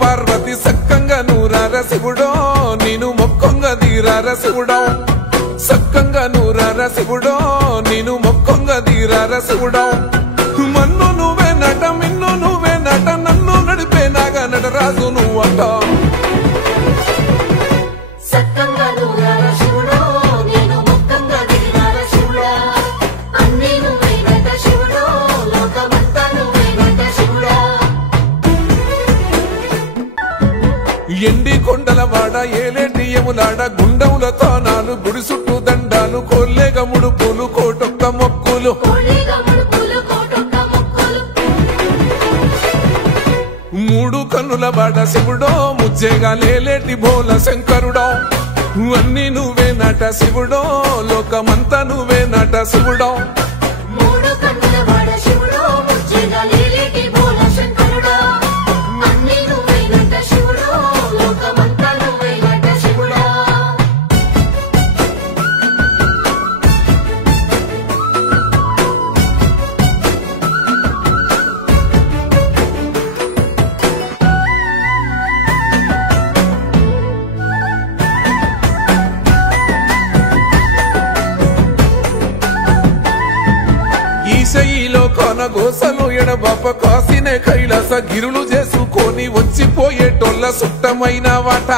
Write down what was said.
పార్వతి సక్కంగా నూరార శివుడో నేను మొక్కంగా తీరార శివుడో సక్కంగా నూరార శివుడో నేను మొక్కంగా తీరార శివుడో మన్ను నువ్వే నట మిన్ను నువ్వే నట నన్ను నడిపే నాగా నటరాజు నువ్వట ఎండి కొండలవాడ ఏలేటి యములాడ గుండముల తానాలు గుడి చుట్టూ దండాలు కోల్లేగ ముడుపులు కోటొక్క మొక్కులు మూడు కన్నుల బాడ శివుడో ముజ్జేగా లేలేటి బోల శంకరుడో అన్ని నువ్వే నట శివుడో లోకమంతా నువ్వే నట శివుడో ఈశయిలో కొనగోసలు ఎడబాప కాసినే కైలాస గిరులు చేసుకొని వచ్చిపోయేటోళ్ళ సుట్టమైన వాట